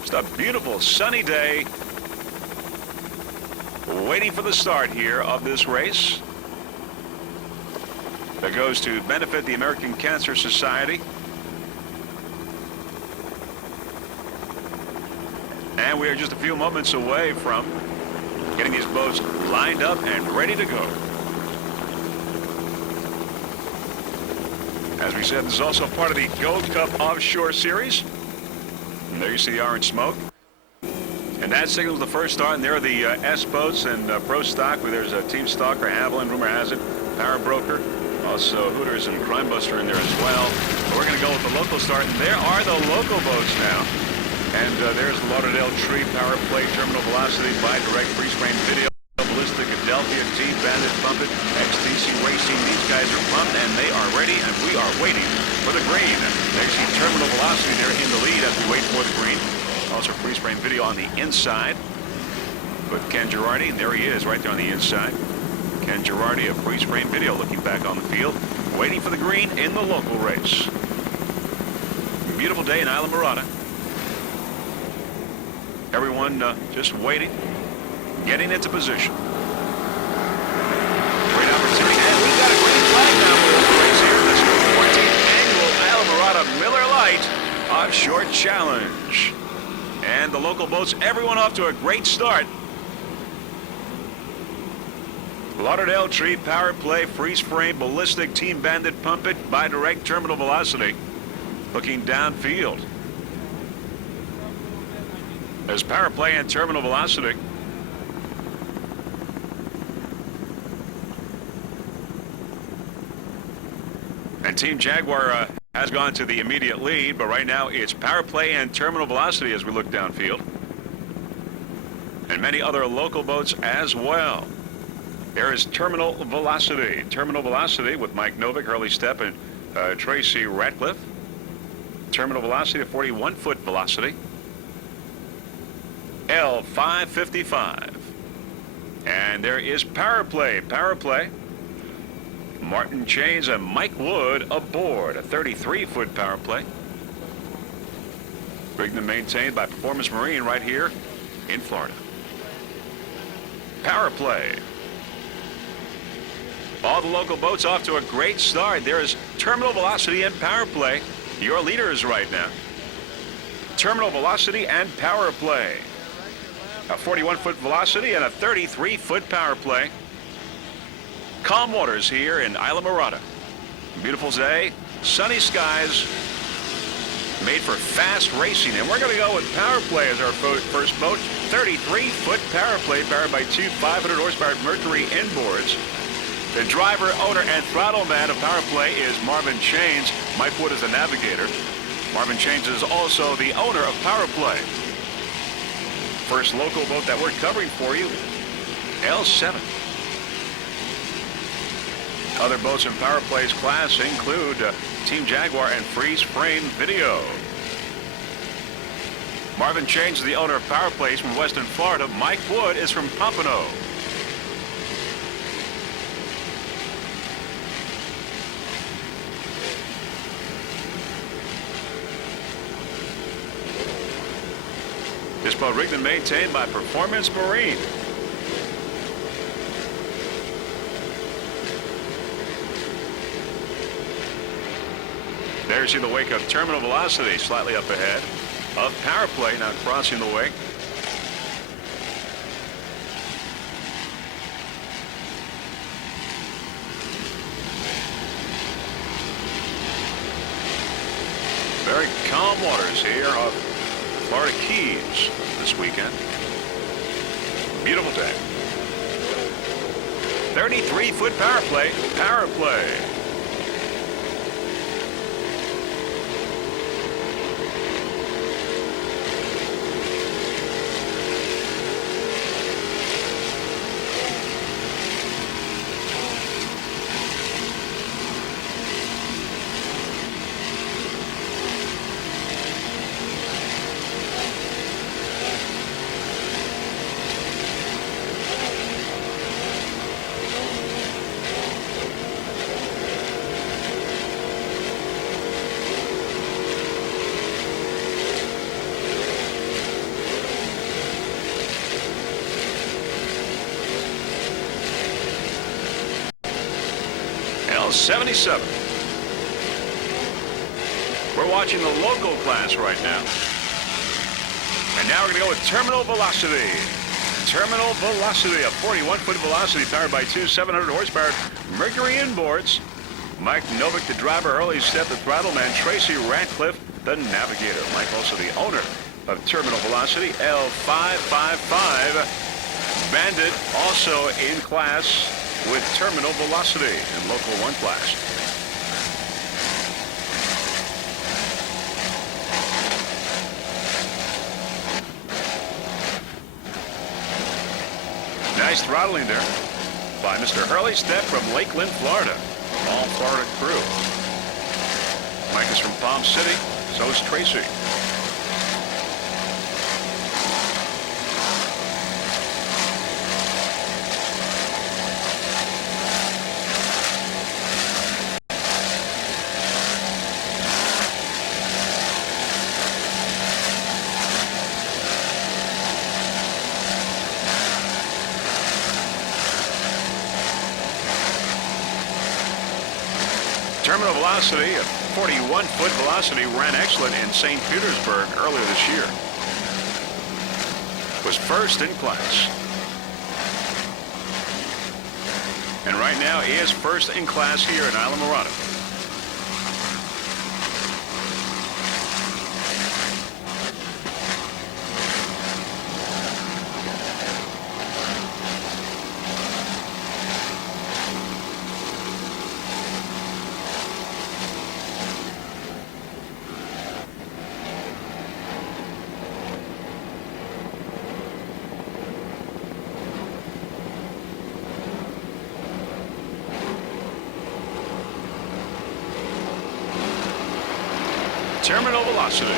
Just a beautiful sunny day. Waiting for the start here of this race that goes to benefit the American Cancer Society. And we are just a few moments away from getting these boats lined up and ready to go. As we said, this is also part of the Gold Cup Offshore Series. And there you see the orange smoke. And that signals the first start, and there are the S boats and Pro Stock. There's a Team Stalker, Avalon, rumor has it, Power Broker, also Hooters and Crime Buster in there as well. But we're going to go with the local start, and there are the local boats now. And there's the Lauderdale Tree, Power Play, Terminal Velocity, Bi-Direct, Freeze Frame Video, Ballistic, Adelphia, Team Bandit, Pump It, XTC Racing. These guys are pumped, and they are ready, and we are waiting for the green. There's the Terminal Velocity there in the lead as we wait for the green. Also Freeze Frame Video on the inside with Ken Girardi, and there he is right there on the inside. Ken Girardi of Freeze Frame Video looking back on the field, waiting for the green in the local race. Beautiful day in Islamorada. Everyone just waiting, getting into position. Great opportunity, and we've got a green flag now for this race here. This is the 14th annual Islamorada Miller Lite Offshore Challenge. And the local boats, everyone off to a great start. Lauderdale Tree, Power Play, Freeze Frame, Ballistic, Team Bandit, Pump It, Bi-Direct, Terminal Velocity. Looking downfield. There's Power Play and Terminal Velocity. And Team Jaguar has gone to the immediate lead, but right now it's Power Play and Terminal Velocity as we look downfield. And many other local boats as well. There is Terminal Velocity. Terminal Velocity with Mike Novick, Hurley Stepp, and Tracy Ratcliffe. Terminal Velocity, a 41-foot velocity. L555. And there is Power Play. Power Play. Martin Chains and Mike Wood aboard. A 33-foot Power Play. Rigged and maintained by Performance Marine right here in Florida. Power Play. All the local boats off to a great start. There is Terminal Velocity and Power Play. Your leaders right now. Terminal Velocity and Power Play. A 41-foot velocity and a 33-foot Power Play. Calm waters here in Islamorada. Beautiful day, sunny skies, made for fast racing. And we're going to go with Power Play as our first boat. 33-foot Power Play powered by two 500 horsepower Mercury inboards. The driver, owner, and throttle man of Power Play is Marvin Chains. Mike Wood is the navigator. Marvin Chains is also the owner of Power Play. First local boat that we're covering for you, L7. Other boats in Power Play's class include Team Jaguar and Freeze Frame Video. Marvin Chains is the owner of Power Plays from Western Florida. Mike Wood is from Pompano. This boat rigged and maintained by Performance Marine. There's in the wake of Terminal Velocity, slightly up ahead of Power Play, now crossing the wake. Very calm waters here off Florida Keys this weekend. Beautiful day. 33-foot Power Play. Power Play. L77. We're watching the local class right now. And now we're going to go with terminal velocity. Terminal velocity, a 41-foot velocity powered by two 700 horsepower Mercury inboards. Mike Novick, the driver, Early Step, the throttle man, Tracy Ratcliffe, the navigator. Mike, also the owner of Terminal Velocity, L555. Bandit, also in class with Terminal Velocity in Local 1 class. Nice throttling there by Mr. Hurley Step from Lakeland, Florida. All Florida crew. Mike is from Palm City. So is Tracy. Terminal velocity, a 41-foot velocity, ran excellent in St. Petersburg earlier this year. Was first in class. And right now he is first in class here in Islamorada. Terminal velocity.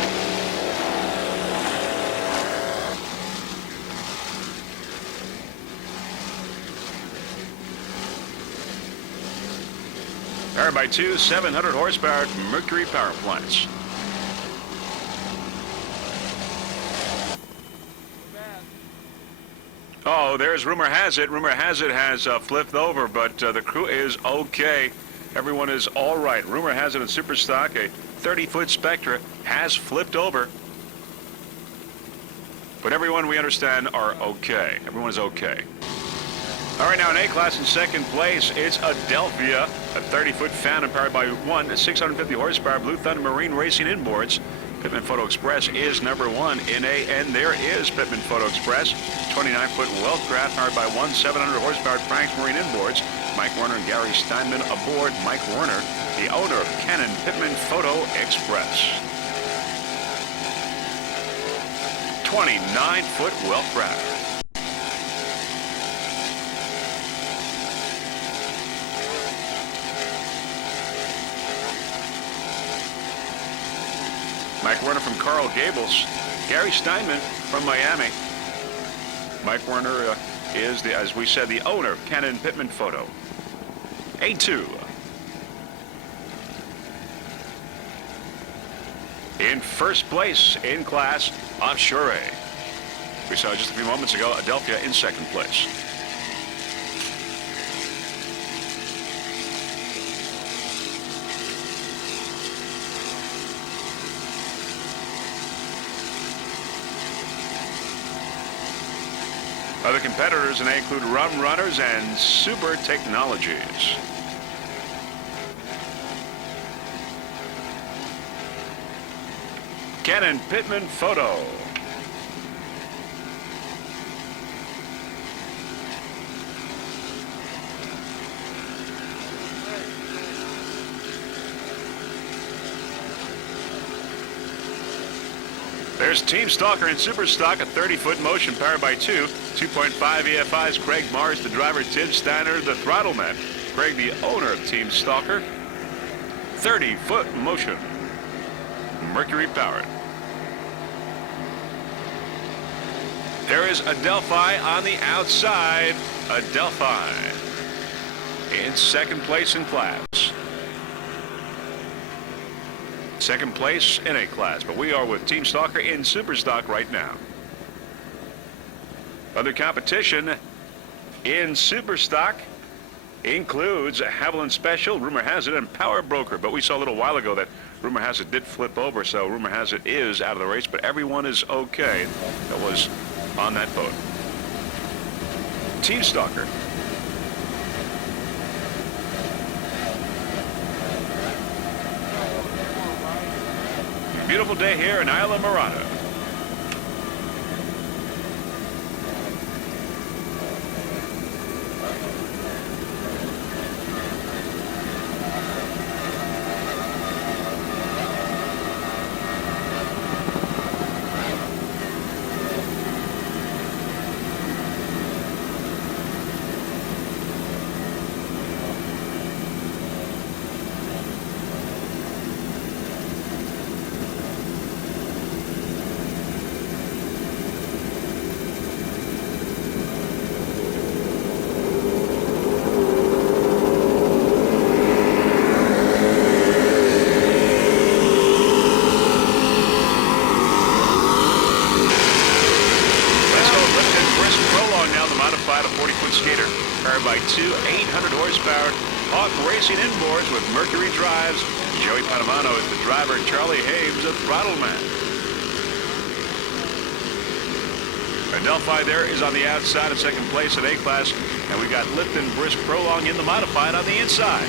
Powered by two 700 horsepower Mercury power plants. Oh, there's rumor has it. Rumor has it has flipped over, but the crew is okay. Everyone is all right. Rumor has it in Superstock, a 30-foot Spectra has flipped over. But everyone, we understand, are okay. Everyone is okay. All right, now in A-class in second place, it's Adelphia, a 30-foot Phantom powered by one 650 horsepower Blue Thunder Marine Racing inboards. Pittman Photo Express is number one in A, and there is Pittman Photo Express, 29-foot Wealthcraft powered by one 700 horsepower Frank's Marine inboards. Mike Warner and Gary Steinman aboard. Mike Warner, the owner of Canon Pittman Photo Express. 29-foot Wealthcraft. Mike Warner from Coral Gables. Gary Steinman from Miami. Mike Warner is, as we said, the owner of Canon Pittman Photo. A2. In first place in class, Offshore A. We saw just a few moments ago, Adelphia in second place. Other competitors, and they include Rum Runners and Super Technologies. Canon Pittman Photo. There's Team Stalker and Super Stock, a 30-foot motion powered by two 2.5 EFIs. Craig Mars, the driver. Tim Steiner, the throttle man. Craig, the owner of Team Stalker. 30-foot motion. Mercury powered. There is Adelphi on the outside. Adelphi in second place in class. Second place in A class, but we are with Team Stalker in Super Stock right now. Other competition in Super Stock. includes a Haviland Special, Rumor Has It, and Power Broker. But we saw a little while ago that Rumor Has It did flip over, so Rumor Has It is out of the race, but everyone is okay that was on that boat. Team Stalker. Beautiful day here in Islamorada. A 40-foot skater powered by two 800 horsepower Hawk Racing inboards with Mercury drives. Joey Padovano is the driver. Charlie Hames, the throttle man. Delphi there is on the outside in second place at A-Class, and we've got Lipton Brisk Prolong in the modified on the inside.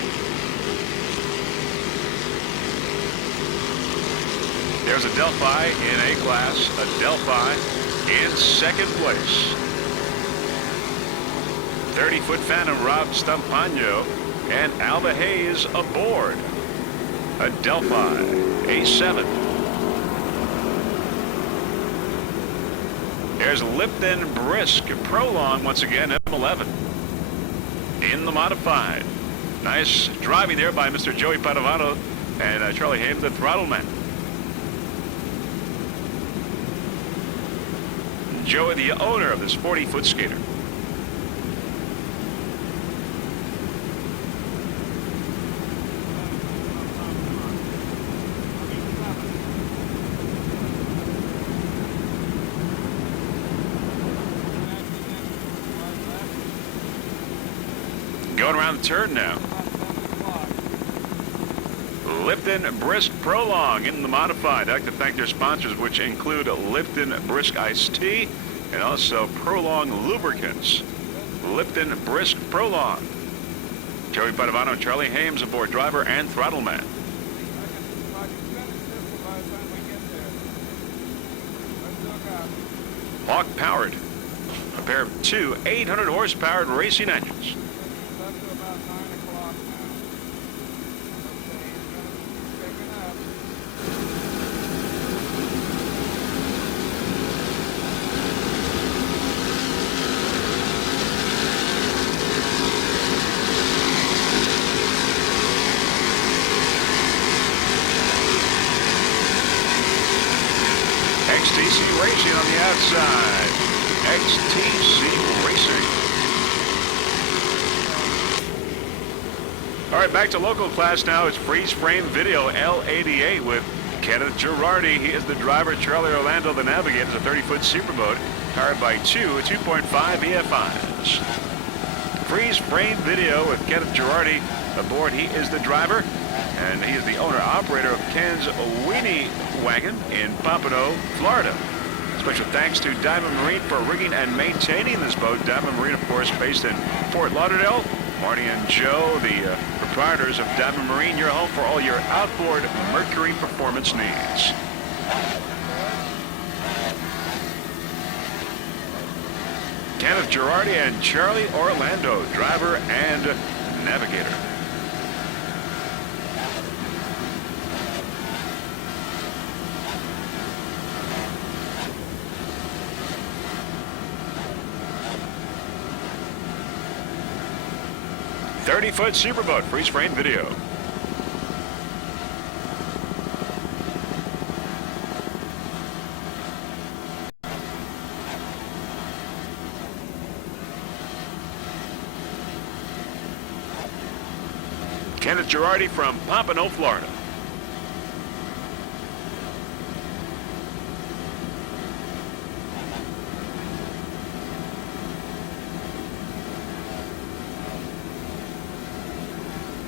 There's a Delphi in A-Class, a Delphi in second place. 30-foot Phantom Rob Stampagno and Alba Hayes aboard. A Delphi A7. There's Lipton Brisk Prolong once again, M11 in the modified. Nice driving there by Mr. Joey Padovano and Charlie Hames, the throttle man. Joey, the owner of this 40-foot skater. Going around the turn now. Lipton Brisk Prolong in the modified. I'd like to thank their sponsors, which include Lipton Brisk Iced Tea and also Prolong Lubricants. Lipton Brisk Prolong. Joey Padovano and Charlie Hames aboard, driver and throttle man. Hawk powered. A pair of two 800 horsepower racing engines. XTC Racing on the outside. XTC Racing. All right, back to local class now. It's freeze frame video L88 with Kenneth Girardi. He is the driver. Charlie Orlando, the navigator, is a 30-foot superboat powered by two 2.5 EFIs. Freeze frame video with Kenneth Girardi aboard. He is the driver, and he is the owner-operator of Ken's Weenie Wagon in Pompano, Florida. Special thanks to Diamond Marine for rigging and maintaining this boat. Diamond Marine, of course, based in Fort Lauderdale. Marty and Joe, the proprietors of Diamond Marine, your home for all your outboard Mercury performance needs. Kenneth Girardi and Charlie Orlando, driver and navigator. .30-foot superboat, freeze frame video. Kenneth Girardi from Pompano, Florida.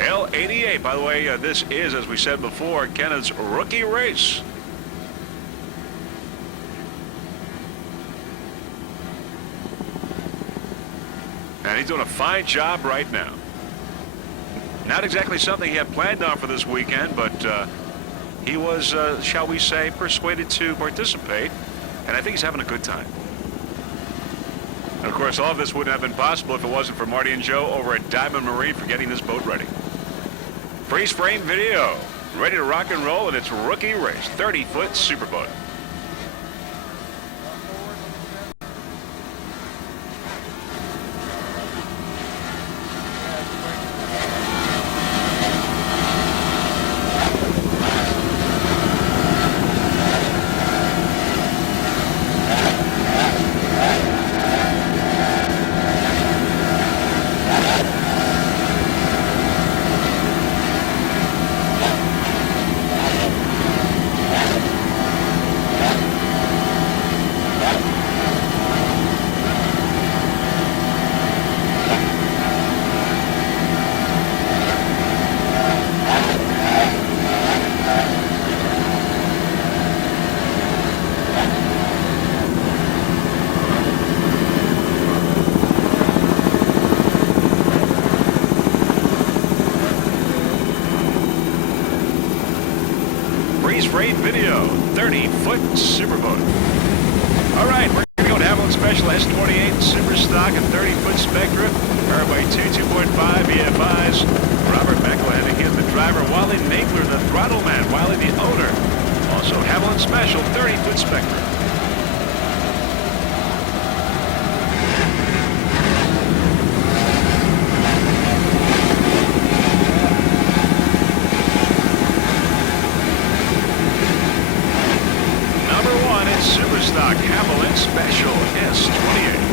L88. By the way, this is, as we said before, Kenneth's rookie race. And he's doing a fine job right now. Not exactly something he had planned on for this weekend, but he was, shall we say, persuaded to participate. And I think he's having a good time. And of course, all of this wouldn't have been possible if it wasn't for Marty and Joe over at Diamond Marine for getting this boat ready. Freeze frame video, ready to rock and roll in its rookie race, 30-foot superboat. Frame video, 30-foot superboat. All right, we're going to go to Havilland Special S28 Super Stock and 30-foot Spectra, powered by 2.5 EFIs. Robert McElhenney is the driver. Wally Nagler, the throttle man. Wally, the owner. Also, Havilland Special 30-foot Spectra. Superstock Havilland Special S28.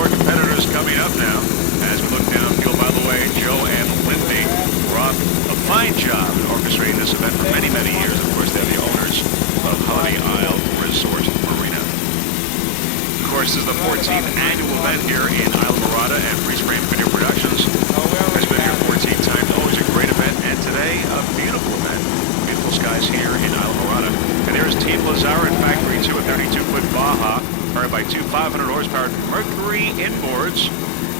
more competitors coming up now. As we look downfield, by the way, Joe and Lindy were off a fine job in orchestrating this event for many, many years. Of course, they're the owners of Holiday Isle Resort Marina. Of course, this is the 14th annual event here in Islamorada, and Freeze Frame Video Productions has been here 14 times. Always a great event, and today a beautiful event. Beautiful skies here in Islamorada. And there's Team Lazara in Factory 2, a 32-foot Baja, powered by two 500 horsepower Mercury inboards.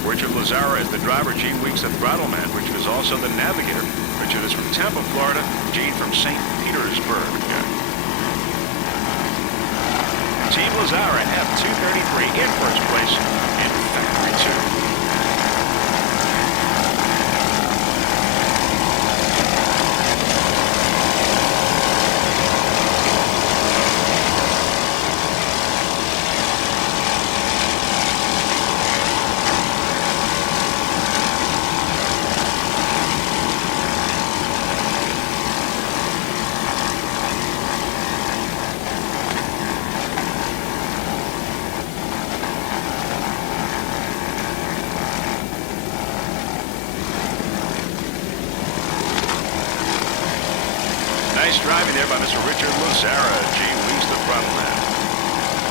Richard Lazara is the driver, Gene Weeks the throttle man. Richard is also the navigator. Richard is from Tampa, Florida. Gene from St. Petersburg. Team Lazara F233 in first place in Factory 2. Nice driving there by Mr. Richard Lazara. Gene Weeks the throttle man.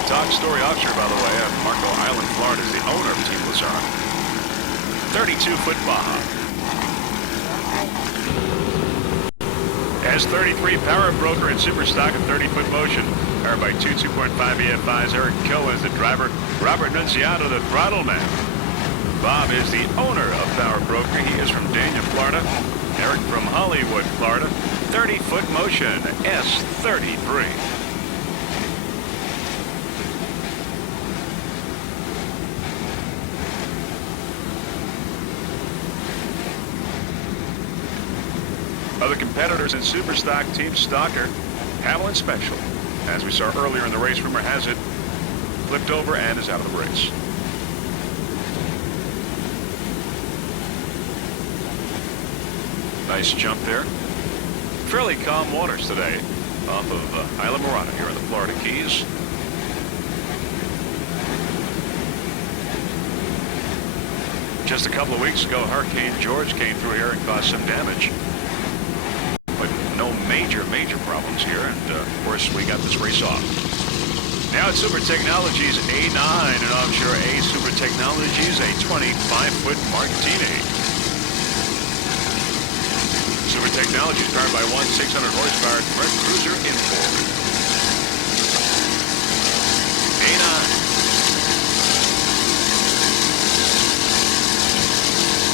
Dog Story Offshore, by the way, on Marco Island, Florida, is the owner of Team Lazara. 32-foot Baja. S33 Power Broker and Super Stock at 30-foot motion. Powered by two 2.5 EFIs. Eric Kill is the driver. Robert Nunziato, the throttle man. Bob is the owner of Power Broker. He is from Dania, Florida. Eric from Hollywood, Florida. 30-foot motion, S33. Other competitors in Super Stock, Team Stalker, Haviland Special. As we saw earlier in the race, rumor has it, flipped over and is out of the race. Nice jump there. Fairly calm waters today off of Islamorada here in the Florida Keys. Just a couple of weeks ago, Hurricane George came through here and caused some damage. But no major problems here, and of course we got this race off. Now it's Super Technologies A9 and Offshore A Super Technologies, a 25-foot Martini. Super Technologies powered by one 600 horsepower Merc Cruiser inboard. A9.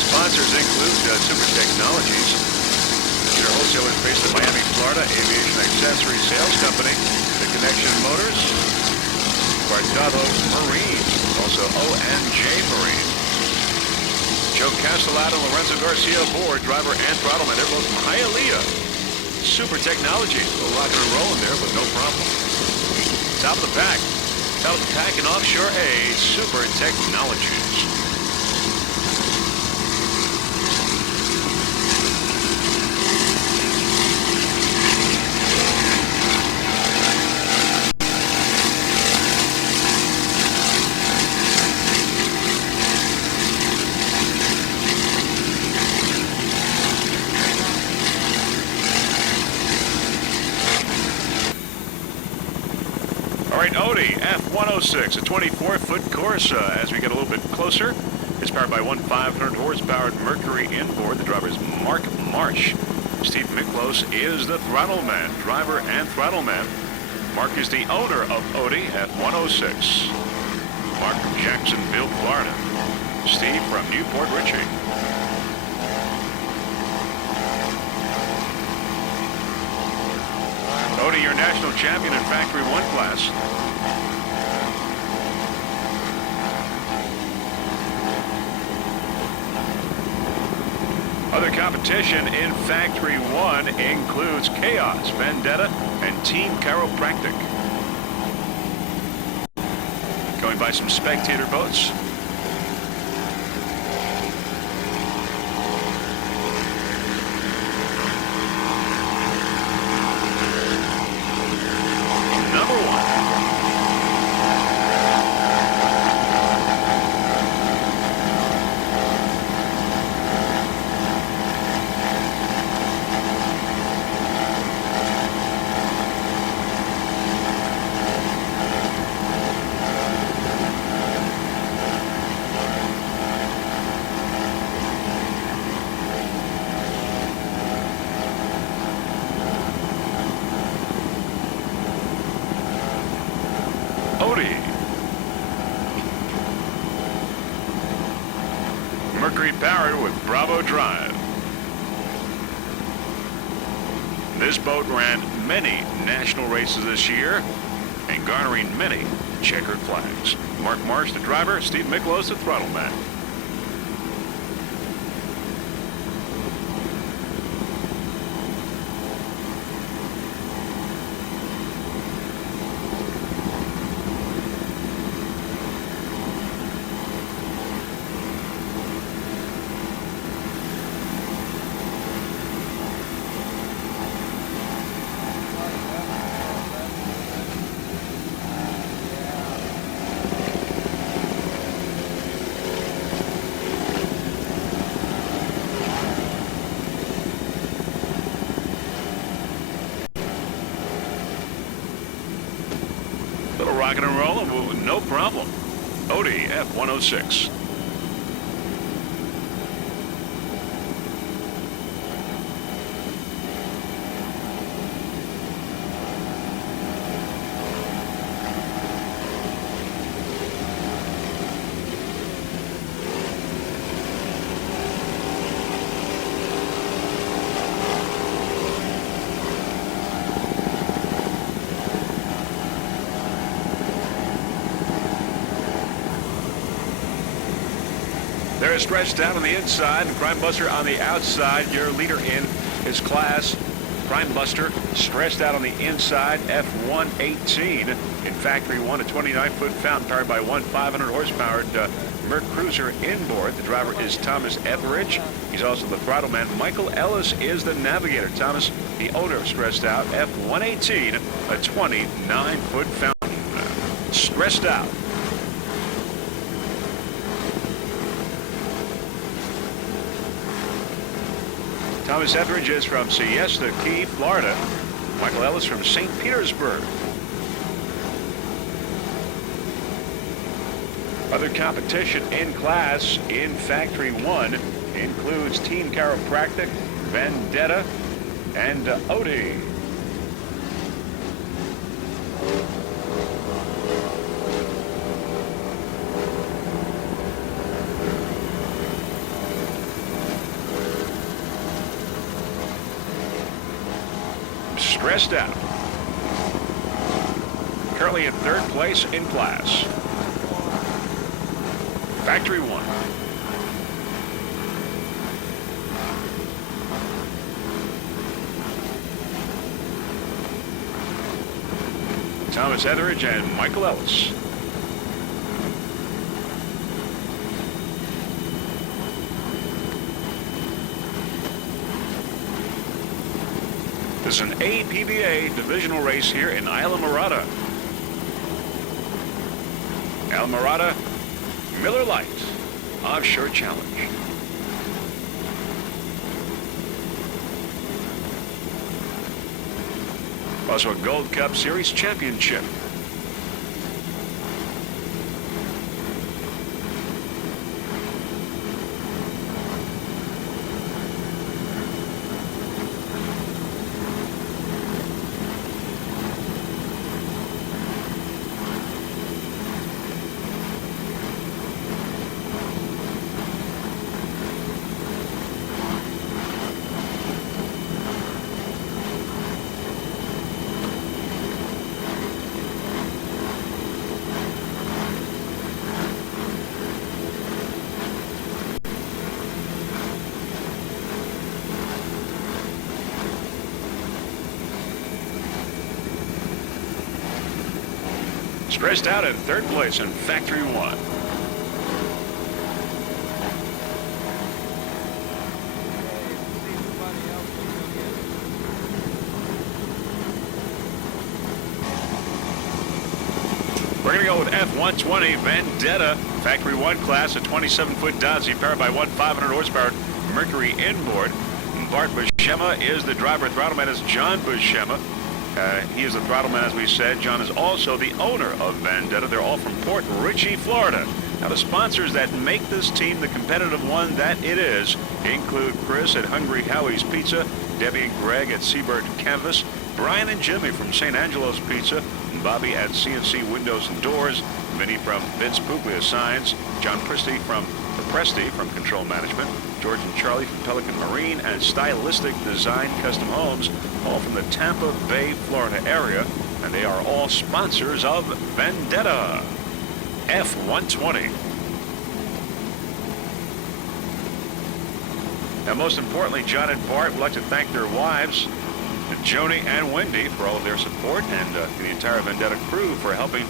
Sponsors include Super Technologies, your wholesalers based in Miami, Florida, Aviation Accessory Sales Company, The Connection Motors, Guardado Marine, also ONJ Marine. Joe Castellato and Lorenzo Garcia aboard, driver and throttle man. They're both from Hialeah. Super Technologies. A little rocking and rolling there, but no problem. Top of the pack. Top of the pack in Offshore A, Super Technologies. All right, Odie, F106, a 24-foot Corsa. As we get a little bit closer, it's powered by one 500 horsepower Mercury inboard. The driver is Mark Marsh. Steve Miklos is the throttle man, driver and throttle man. Mark is the owner of Odie F106. Mark from Jacksonville, Florida. Steve from Newport Richey. Odie, your national champion in Factory 1 class. Other competition in Factory 1 includes Chaos, Vendetta, and Team Chiropractic. Going by some spectator boats. Mercury powered with Bravo drive. This boat ran many national races this year and garnering many checkered flags. Mark Marsh, the driver, Steve Miklos, the throttle man. Little rocking and rolling, no problem. Odie F-106. They're stretched out on the inside, and Prime Buster on the outside. Your leader in his class, Prime Buster, stretched out on the inside, F-118. In factory one, a 29-foot fountain powered by one 500-horsepowered Merc Cruiser inboard. The driver is Thomas Etheridge. He's also the throttle man. Michael Ellis is the navigator. Thomas, the owner, stretched out, F-118, a 29-foot fountain. Stretched out. Thomas Etheridge is from Siesta Key, Florida. Michael Ellis from St. Petersburg. Other competition in class in Factory 1 includes Team Chiropractic, Vendetta, and Odie. Stressed out. Currently in third place in class. Factory 1. Thomas Etheridge and Michael Ellis. This is an APBA divisional race here in Islamorada. Islamorada Miller Lite Offshore Challenge. Also a Gold Cup Series championship. Stressed out in third place in Factory 1. We're going to go with F-120 Vendetta, Factory 1 class, a 27-foot Dodge powered by one 500-horsepower Mercury inboard. Bart Buscema is the driver. Throttleman is John Buscema. He is the throttleman, as we said. John is also the owner of Vendetta. They're all from Port Richey, Florida. Now, the sponsors that make this team the competitive one that it is include Chris at Hungry Howie's Pizza, Debbie and Greg at Seabird Canvas, Brian and Jimmy from St. Angelo's Pizza, Bobby at CNC Windows and Doors, Vinny from Vince Puglia Signs, John Presti from Control Management, George and Charlie from Pelican Marine, and Stylistic Design Custom Homes, all from the Tampa Bay, Florida area, and they are all sponsors of Vendetta F-120. Now, most importantly, John and Bart would like to thank their wives, Joni and Wendy, for all of their support, and the entire Vendetta crew for helping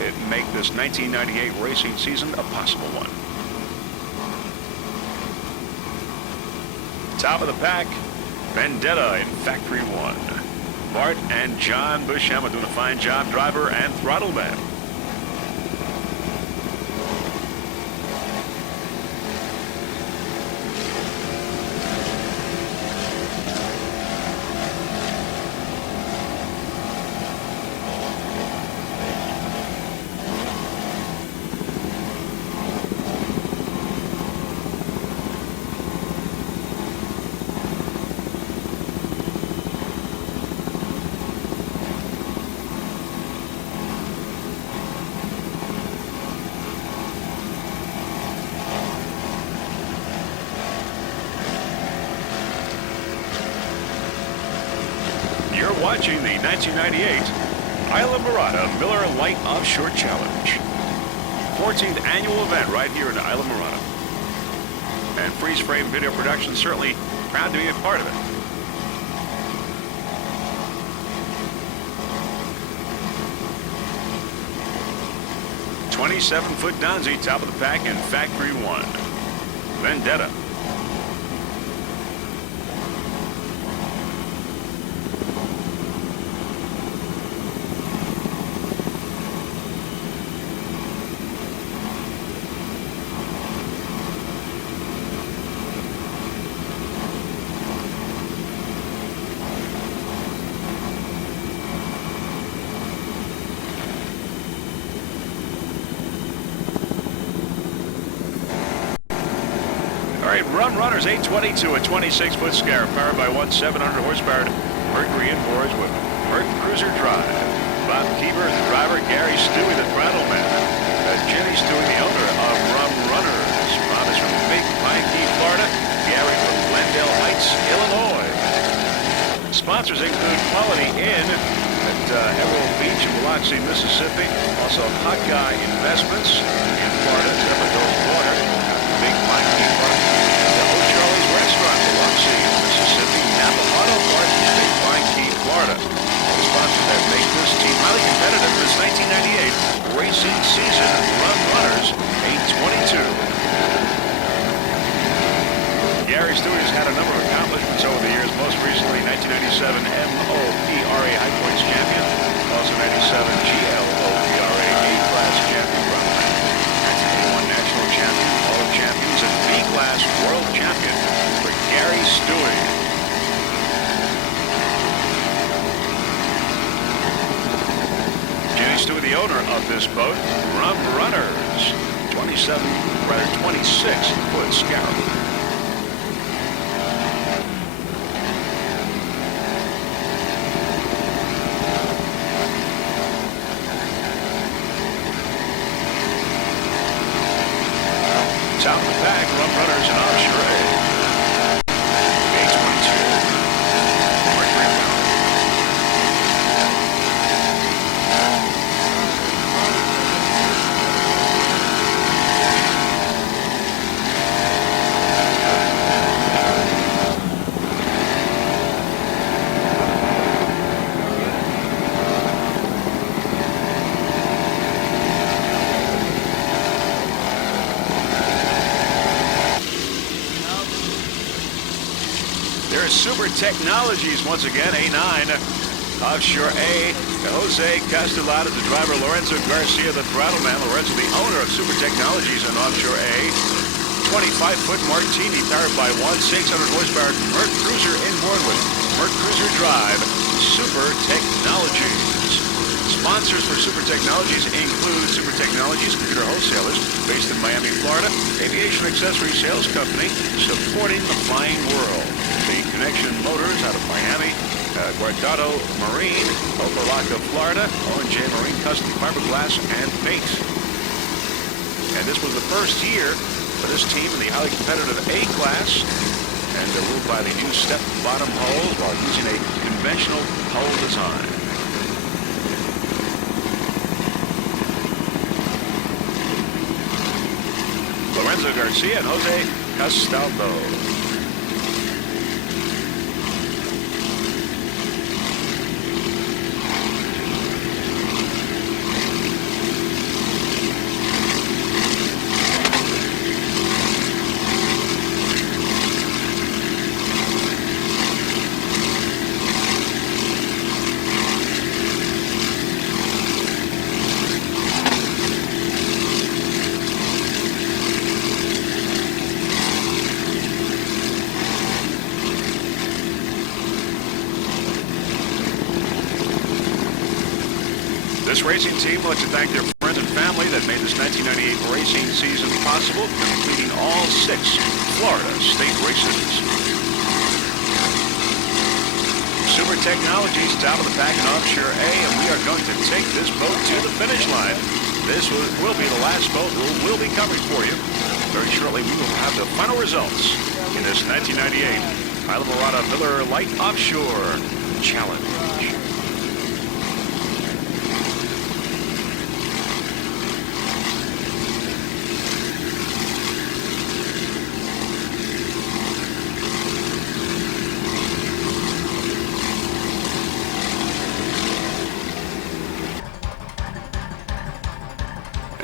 it make this 1998 racing season a possible one. Top of the pack, Vendetta in Factory 1. Bart and John Buscema doing a fine job, driver and throttle man. You're watching the 1998 Islamorada Miller Light Offshore Challenge. 14th annual event right here in Islamorada. And Freeze Frame Video Production certainly proud to be a part of it. "27-foot Donzi, top of the pack in Factory 1. Vendetta. All right, Rum Runners 822, a 26-foot scarab powered by one 700-horsepower Mercury inboards with Merc Cruiser Drive. Bob Keeper, the driver. Gary Stewie, the throttle man. Jenny Stewie, the owner of Rum Runners. Bob is from Big Pine Key, Florida. Gary from Glendale Heights, Illinois. Sponsors include Quality Inn at Emerald Beach in Biloxi, Mississippi. Also Hawkeye Investments in Florida, Zephyros Water, Big Pine Key, Florida. Biloxi, Mississippi, Napa Auto Parts, Big Pine Key, Florida. All the sponsors that make this team highly competitive this 1998 racing season. Rum Runners 822. Gary Stewart has had a number of accomplishments over the years, most recently 1997 MOPRA High Points champion, also 97 GLOPRA A-Class champion, 1981 National Champion, Hall of Champions, and B-Class World Champion for Gary Stewie. Jenny Stewie, the owner of this boat, Rum Runners, 26-foot scarab. Top of the pack, Rum Runners and Offshore A. 822. Mercury power. There's Super Technologies once again, A9. Offshore A, Jose Castellada, the driver. Lorenzo Garcia, the throttle man. Lorenzo, the owner of Super Technologies and Offshore A. 25-foot Martini powered by one 600-horsepower Merc Cruiser inboard with Merc Cruiser Drive. Super Technologies. Sponsors for Super Technologies include Super Technologies, computer wholesalers based in Miami, Florida, aviation accessory sales company supporting the flying world. The Connection Motors out of Miami, Guardado Marine, Opelika, Florida, O&J Marine Custom Fiberglass and Paint. And this was the first year for this team in the highly competitive A class, and they're ruled by the new step bottom hull while using a conventional hull design. Lorenzo Garcia and Jose Castaldo. This racing team would like to thank their friends and family that made this 1998 racing season possible, completing all 6 Florida state races. Super Technologies, top of the pack in Offshore A, and we are going to take this boat to the finish line. This will be the last boat we'll be covering for you. Very shortly, we will have the final results in this 1998 Islamorada Miller Lite Offshore Challenge.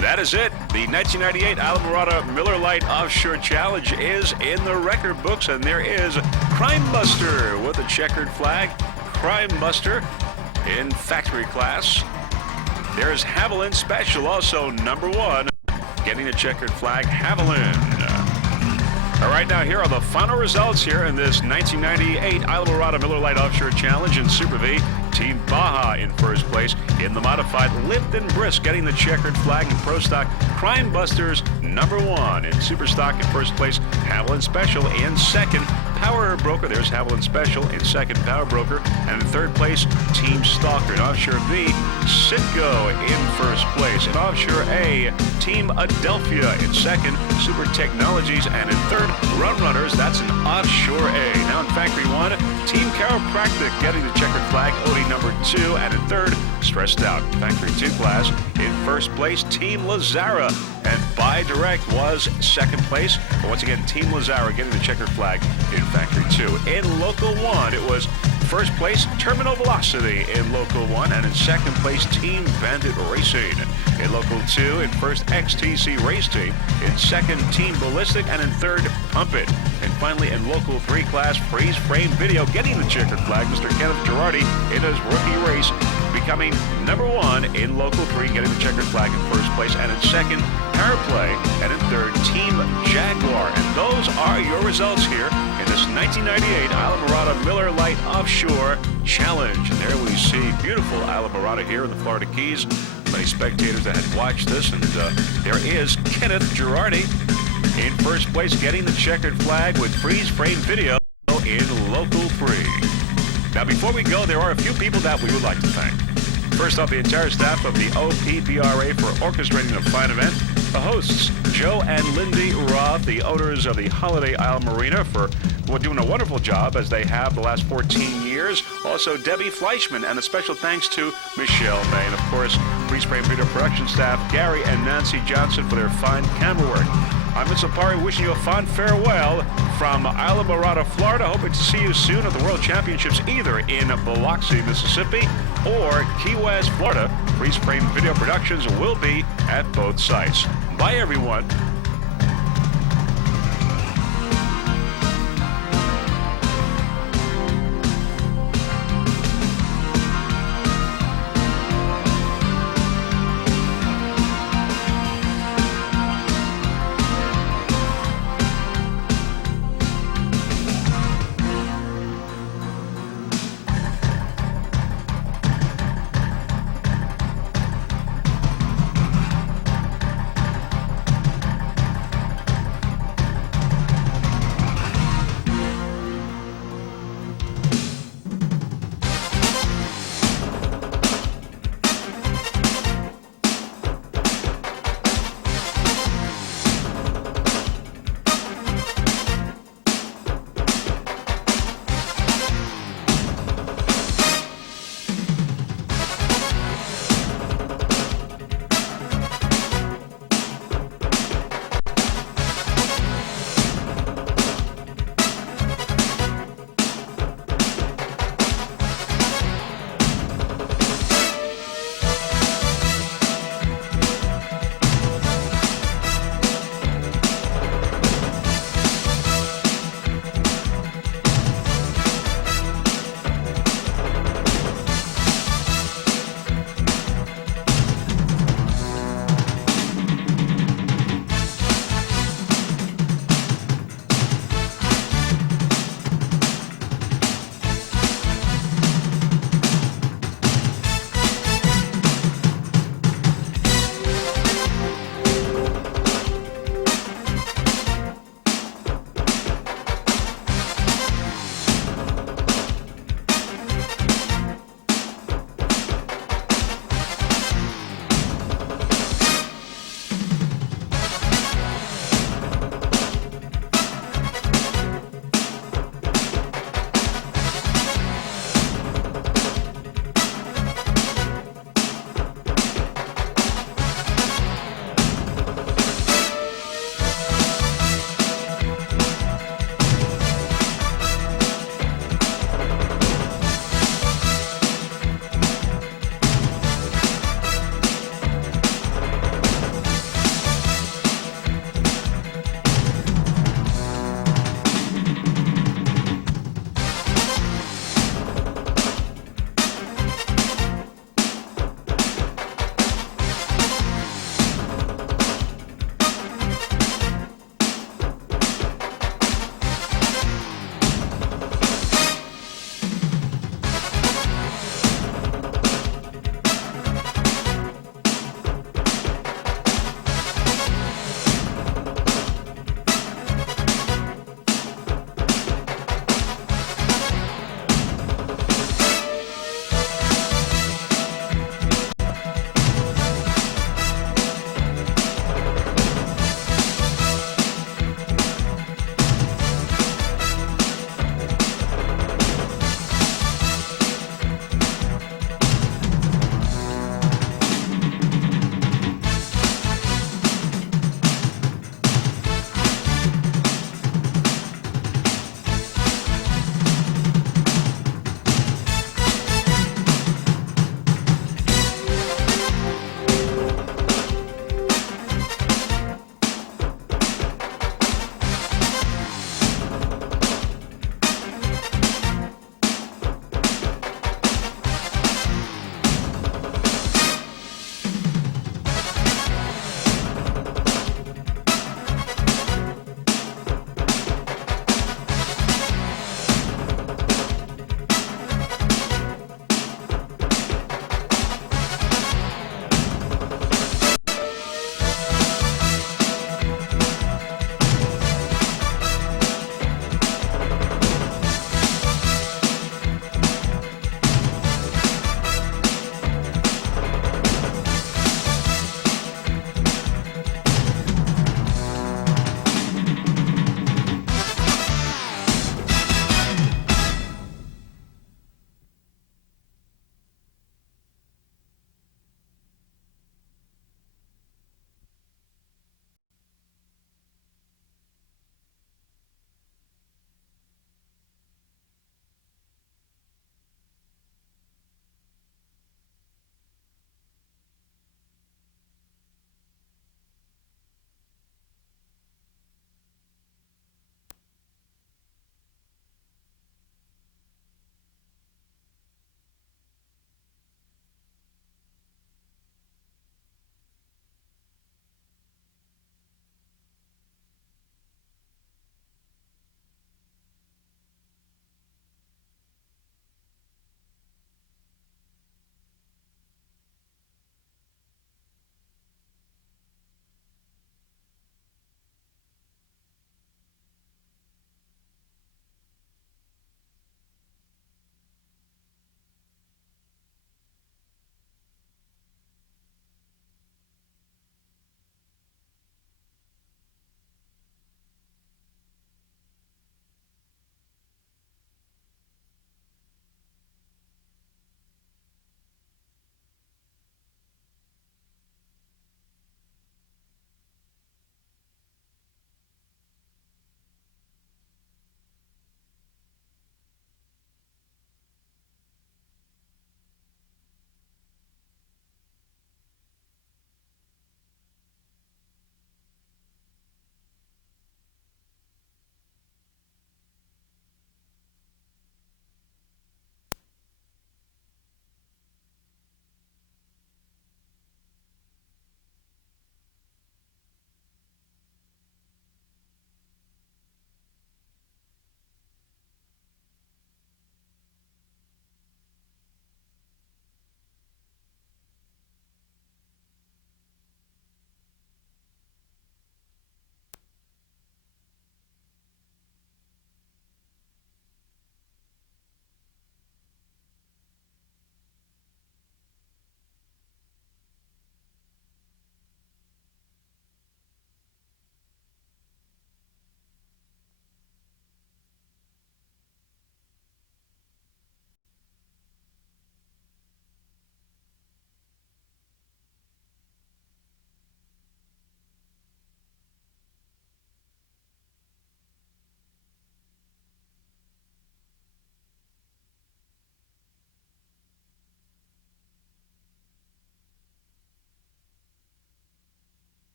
That is it. The 1998 Islamorada Miller Lite Offshore Challenge is in the record books, and there is Crime Buster with a checkered flag. Crime Buster in factory class. There's Haviland Special, also #1, getting a checkered flag. Haviland. All right, now here are the final results here in this 1998 Islamorada Miller Lite Offshore Challenge in Super V. Team Baja in first place in the modified Lipton Brisk, getting the checkered flag in Pro Stock. Crime Busters #1 in Super Stock in first place. Haviland Special in second. Power Broker, there's Haviland Special in second. Power Broker, and in third place Team Stalker. In Offshore V, Citgo in first place. In Offshore A, Team Adelphia in second. Super Technologies, and in third, Run Runners. That's in Offshore A. Now in Factory 1, Team Chiropractic getting the checkered flag, OD #2, and in third, Stressed Out. Factory 2 class, in first place, Team Lazara, and Buy Direct was second place. But once again, Team Lazara getting the checkered flag in Factory 2. In Local 1, it was first place, Terminal Velocity in Local 1, and in second place, Team Bandit Racing. In Local 2, in first, XTC Race Team. In second, Team Ballistic, and in third, Pump It. And finally, in Local 3 class, Freeze Frame Video getting the checkered flag, Mr. Kenneth Girardi in his rookie race, becoming #1 in Local 3, getting the checkered flag in first place, and in second, Power Play, and in third, Team Jaguar. And those are your results here in this 1998 Islamorada Miller Lite Offshore Challenge. And there we see beautiful Islamorada here in the Florida Keys. Many spectators that had watched this, and there is Kenneth Girardi in first place, getting the checkered flag with Freeze Frame Video in Local 3. Now, before we go, there are a few people that we would like to thank. First off, the entire staff of the OPBRA for orchestrating a fine event. The hosts, Joe and Lindy Roth, the owners of the Holiday Isle Marina, for doing a wonderful job as they have the last 14 years. Also, Debbie Fleischman, and a special thanks to Michelle May. And of course, Freeze Frame Video production staff, Gary and Nancy Johnson, for their fine camera work. I'm Vince Apari, wishing you a fond farewell from Islamorada, Florida. Hoping to see you soon at the World Championships, either in Biloxi, Mississippi, or Key West, Florida. Freeze Frame Video Productions will be at both sites. Bye, everyone.